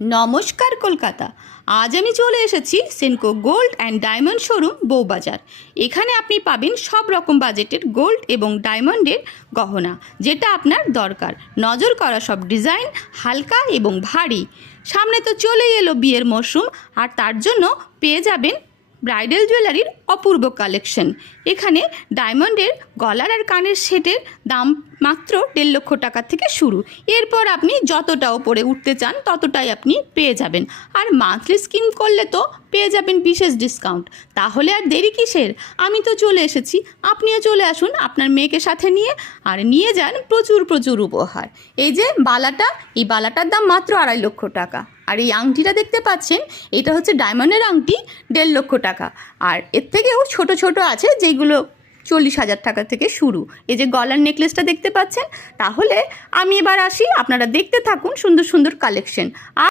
নমস্কার কলকাতা। আজ আমি চলে এসেছি Senco gold and diamond showroom Bowbazar. এখানে আপনি পাবেন সব রকম বাজেটের গোল্ড এবং ডায়মন্ডের গহনা, যেটা আপনার দরকার। নজর করা সব ডিজাইন হালকা এবং ভারী। সামনে তো চলেই এলো বিয়ের মরশুম, আর তার জন্য পেয়ে যাবেন ব্রাইডাল জুয়েলারির অপূর্ব কালেকশন। এখানে ডায়মন্ডের গলার আর কানের সেটের দাম মাত্র 1.5 লক্ষ টাকা থেকে শুরু। এরপর আপনি যতটা ওপরে উঠতে চান ততটাই আপনি পেয়ে যাবেন। আর মান্থলি স্কিম করলে তো পেয়ে যাবেন বিশেষ ডিসকাউন্ট। তাহলে আর দেরি কিসের? আমি তো চলে এসেছি, আপনিও চলে আসুন আপনার মেয়েকে সাথে নিয়ে, আর নিয়ে যান প্রচুর প্রচুর উপহার। এই যে বালাটা, এই বালাটার দাম মাত্র 2.5 লক্ষ টাকা। আর এই আংটিটা দেখতে পাচ্ছেন, এটা হচ্ছে ডায়মন্ডের আংটি, 1.5 লক্ষ টাকা। আর এর থেকেও ছোট ছোট আছে যেগুলো 40,000 টাকা থেকে শুরু। এই যে গলার নেকলেসটা দেখতে পাচ্ছেন। তাহলে আমি এবার আসি, আপনারা দেখতে থাকুন সুন্দর সুন্দর কালেকশন।